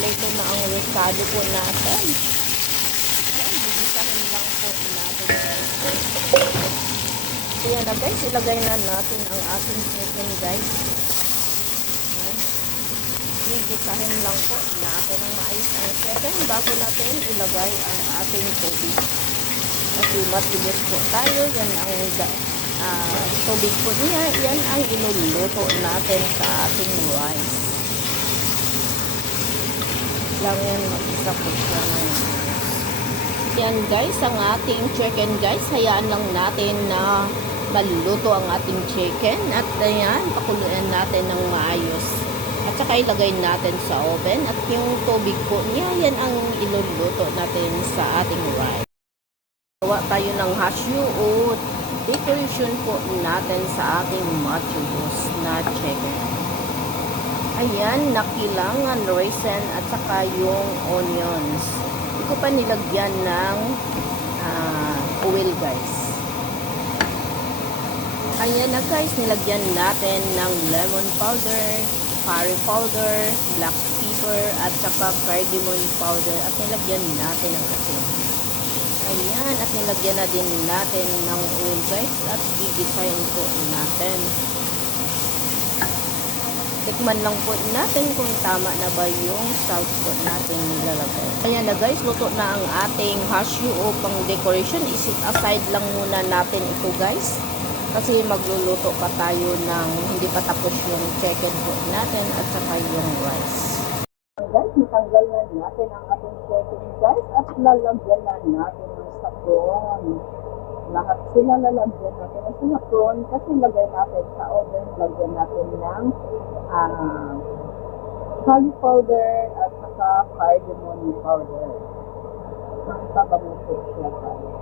kumpleto na ang recado po natin. Ayan, gigisahin lang po natin guys. Ayan na guys, ilagay na natin ang ating chicken guys. Ayan. Gigisahin lang po natin ang maayos ang chicken bago natin ilagay ang ating tubig. Kasi matibos po tayo, yan ang tubig po niya, yan ang inuluto natin sa ating rice. Lang yan, mag-isa po siya ngayon. Yan guys, ang ating chicken guys, hayaan lang natin na maluluto ang ating chicken. At ayan, pakuluan natin ng maayos. At saka ilagay natin sa oven. At yung tubig po niya, yan ang iluluto natin sa ating rice. Gawa tayo ng hasyu o decoration po natin sa ating matubos na chicken. Ayan, nakilangan raisin at saka yung onions. Hindi ko pa nilagyan ng oil guys. Ayan na guys, nilagyan natin ng lemon powder, curry powder, black pepper at saka cardamom powder at nilagyan natin ng asin. Ayan, at nilagyan na din natin ng oil guys at gigisahin po natin. Tikman lang po natin kung tama na ba yung salt po natin nilalagay. Ayan na guys, luto na ang ating hasyu o pang decoration. Isit aside lang muna natin ito guys. Kasi magluluto pa tayo ng hindi pa tapos yung chicken po natin at saka yung rice. Guys, matanggal na natin ang ating chicken guys at lalagyan na natin ng saffron. Lahat sila lalagyan natin ng saffron kasi lagay natin sa oven, lagyan natin ng curry powder at saka cardamom powder. Ang pabango po siya guys.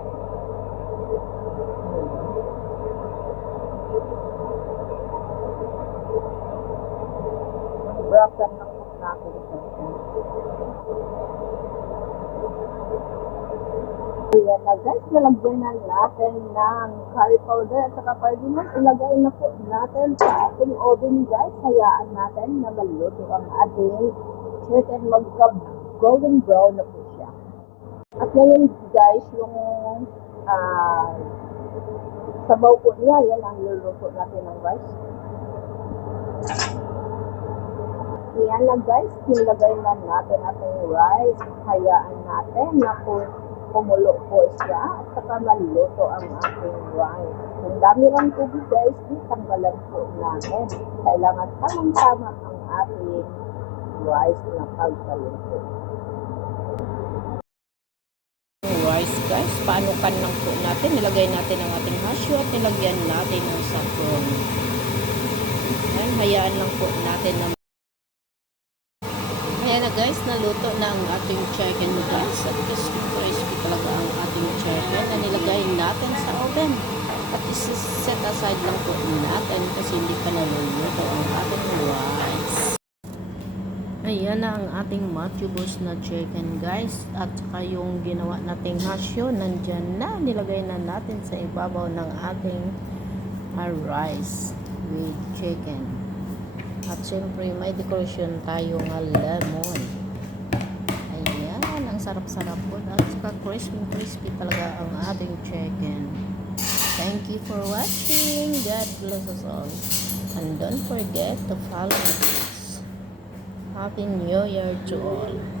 Brasan lang po natin ito. Ayan na guys, nalagyan na natin ng curry powder at saka cardamom. Ilagay na po natin sa ating oven guys. Hayaan natin na maluto ang ating chicken. Magka-golden brown na po siya. At ngayon guys, yung sabaw po niya, yan ang luluto natin ng rice. Yan na guys, nilagay na natin ating rice. Hayaan natin na kumulo po siya at saka maluto ang ating rice. Kung dami lang tubig guys, tanggalan po natin. Kailangan tamang-tama ang ating rice na pagkaluto. Rice guys, paanukan lang po natin. Nilagay natin ang ating hasyu at nilagyan natin ng saffron. Ayan, hayaan lang po natin na ayan na guys, naluto na ang ating chicken guys. At crispy talaga ang ating chicken na nilagay natin sa oven. At isi-set aside lang po natin kasi hindi pa naluluto ang ating rice. Ayan na ang ating matubos na chicken guys. At saka yung ginawa nating hasyo, nandyan na. Nilagay na natin sa ibabaw ng ating rice with chicken. At syempre, may decoration tayo ng lemon. Ayan, ang sarap-sarap po. At saka crispy talaga ang ating chicken. Thank you for watching. God bless us all. And don't forget to follow us. Happy New Year to all.